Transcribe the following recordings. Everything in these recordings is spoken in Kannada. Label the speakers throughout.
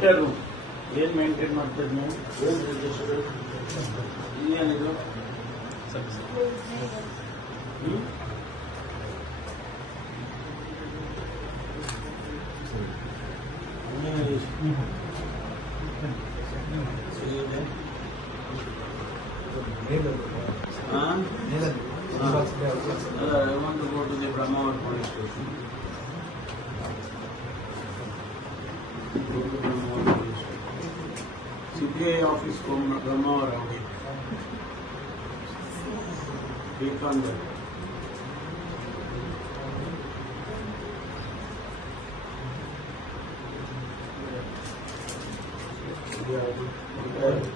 Speaker 1: ಲೆಟರ್ ಏನ್ ಮೇಂಟೈನ್ ಮಾಡ್ತೀರಿ ನೀವು ಏನ್ ರಿಜಿಸ್ಟರ್ ಏನಿದು ಹ್ಮ್? ಆಮೇಲೆ ಇದೆ. ಹಾ? Uh, سی بی آئی آفیس کو گرماور آ گئی بیکانگر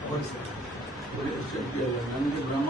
Speaker 1: ಪೊಲೀಸ್ ಅಲ್ಲ ನನಗೆ ಬ್ರಹ್ಮ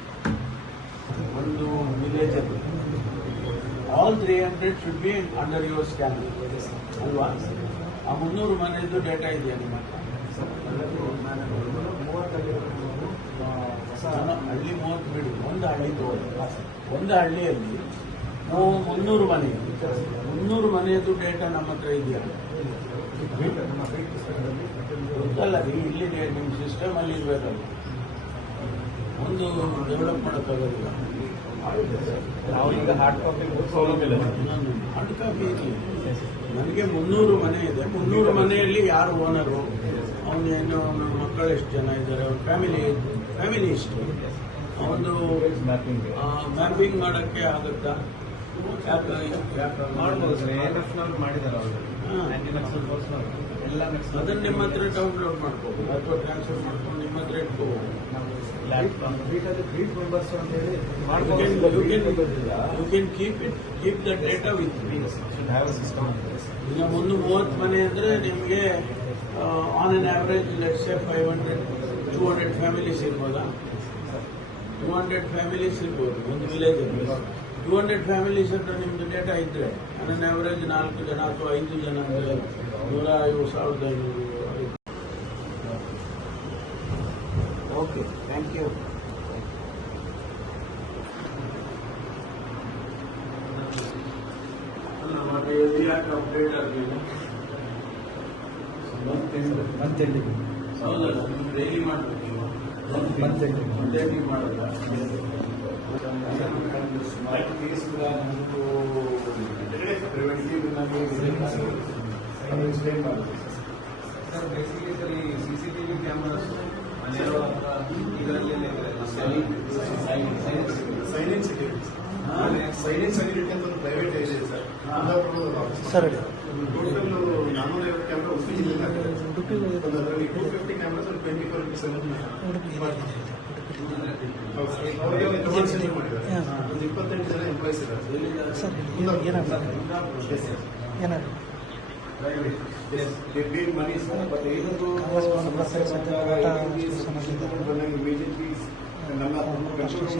Speaker 1: ಒಂದು ವಿಲೇಜ್ ಅಲ್ಲಿ all three hundred should be under your scan ಅಲ್ವಾ? ಆ ಮುನ್ನೂರು ಮನೆಯದ್ದು ಡೇಟಾ ಇದೆಯಾ ನಿಮ್ಮ ಹಳ್ಳಿ ಮೂವತ್ತು ಬಿಡಿ. ಒಂದು ಹಳ್ಳಿ ಒಂದು ಹಳ್ಳಿಯಲ್ಲಿ ನಾವು ಮುನ್ನೂರು ಮನೆ. ಮುನ್ನೂರು ಮನೆಯದ್ದು ಡೇಟಾ ನಮ್ಮ ಹತ್ರ ಇದೆಯಾ? ಗೊತ್ತಲ್ಲ ರೀ ಇಲ್ಲಿ ನಿಮ್ಮ ಸಿಸ್ಟಮ್ ಅಲ್ಲಿ ಇರ್ಬೇಕಲ್ಲ. ಒಂದು ಡೆವಲಪ್ ಮಾಡೋಕ್ಕಾಗೋದಿಲ್ಲ
Speaker 2: ನಾವು ಈಗ ಹಾರ್ಡ್ ಕಾಪಿ ಸೌಲಭ್ಯ
Speaker 1: ಹಾರ್ಡ್ ಕಾಪಿ ಇರಲಿ. ನನಗೆ ಮುನ್ನೂರು ಮನೆ ಇದೆ. ಮುನ್ನೂರು ಮನೆಯಲ್ಲಿ ಯಾರು ಓನರು ಅವನು ಏನು ಅವನ ಮಕ್ಕಳು ಎಷ್ಟು ಜನ ಇದ್ದಾರೆ? ಅವ್ನ ಫ್ಯಾಮಿಲಿ ಫ್ಯಾಮಿಲಿ ಇಷ್ಟು ಅವನು
Speaker 2: ಮ್ಯಾಪಿಂಗ್
Speaker 1: ಮಾಡೋಕ್ಕೆ ಆಗುತ್ತಾ? ಅದನ್ನ ನಿಮ್ಮ ಹತ್ರ ಡೌನ್ಲೋಡ್ ಮಾಡ್ಬೋದು. ಅಥವಾ ಟ್ರಾನ್ಸ್ಫರ್ ಮಾಡ್ಕೊಂಡು ನಿಮ್ಮ ಹತ್ರ ಇಟ್ಕೋಬಹುದು can, you keep the data with me.
Speaker 2: System
Speaker 1: ಈಗ ಒಂದು ಮೂವತ್ತು ಮನೆ ಅಂದ್ರೆ ನಿಮಗೆ on an average let's five hundred two hundred families ಇರ್ಬೋದಾ? Two hundred families ಇರ್ಬೋದು ಒಂದು ವಿಲೇಜ್ ಟೂ ಹಂಡ್ರೆಡ್ ಫ್ಯಾಮಿಲೀಸ್ ಹತ್ರ ನಿಮ್ದು ಡೇಟಾ ಇದ್ರೆ ಆನ್ ಅನ್ ಆವರೇಜ್ ನಾಲ್ಕು ಜನ ಅಥವಾ ಐದು ಜನ ಅಂದ್ರೆ ನೂರ ಐವತ್ತು ಸಾವಿರದ ಐನೂರು ಓಕೆ ಥ್ಯಾಂಕ್ ಯು ಅಲ್ಲ ಮತ್ತೆ ಎಲ್ಲಿ ಯಾಕೆ ಅಪ್ಡೇಟ್ ಆಗಲಿಲ್ಲ
Speaker 2: ಮಂತ್ ಎಂಡಿಂಗ್
Speaker 1: ಹೌದಲ್ಲ ನೀವು ಡೈಲಿ ಮಾಡ್ಬೇಕು ನೀವು
Speaker 2: ಮಂತ್ ಎಂಡಿಂಗ್
Speaker 1: ಡೈಲಿ ಮಾಡಲ್ಲ
Speaker 2: ಸ್ಮಾರ್ಟ್ ಕೇಸ್ ಕೂಡ ನಮ್ಮದು ಪ್ರಿವೆಂಟಿವ್ ಎಕ್ಸ್ಪ್ಲೈನ್ ಮಾಡೋದು
Speaker 3: సార్. బేసిక్లీ సార్ ఈ సీసీటీవీ కెమెరాస్ అనేలో
Speaker 4: సైలెన్స్ సైలెన్స్ అని
Speaker 3: return private area sir sir total నానూరు
Speaker 4: యాభై కెమెరా ఉప్పి జిల్లా two fifty cameras
Speaker 3: twenty four
Speaker 4: seven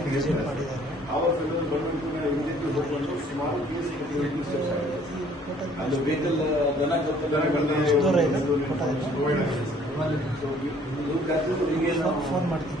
Speaker 4: visit ಮಾಡಿದ್ದಾರೆ
Speaker 3: ಅವರ ಇಮಿಡಿಯೇಟ್ಲಿ ಹೋಗ್ಕೊಂಡು ಸುಮಾರು ಕೇಸ್
Speaker 1: ವೆಹಿಕಲ್ ದನ
Speaker 4: ಇದೆ? ಫೋನ್ ಮಾಡ್ತೀನಿ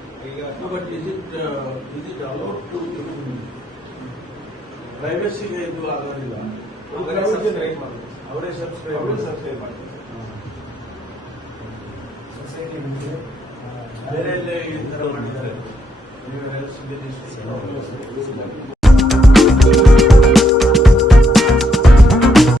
Speaker 2: ಈಗ
Speaker 1: but is it is it allowed to ಪ್ರೈವಸಿಗೆ ಇದು ಆಗೋದಿಲ್ಲ.
Speaker 2: ಅವರೇ ಸಬ್ಸ್ಕ್ರೈಬ್ ಮಾಡ್ಬೋದು.
Speaker 1: ಅವರೇ ಸಬ್ಸ್ಕ್ರೈಬ್
Speaker 3: ಅವರೇ ಸಬ್ಸ್ಕ್ರೈಬ್ ಮಾಡ್ತಾರೆ
Speaker 4: ಸೊಸೈಟಿ ಮುಂದೆ
Speaker 1: ಬೇರೆ ಎಲ್ಲೇ ಈ ಥರ ಮಾಡಿದ್ದಾರೆ. Anywhere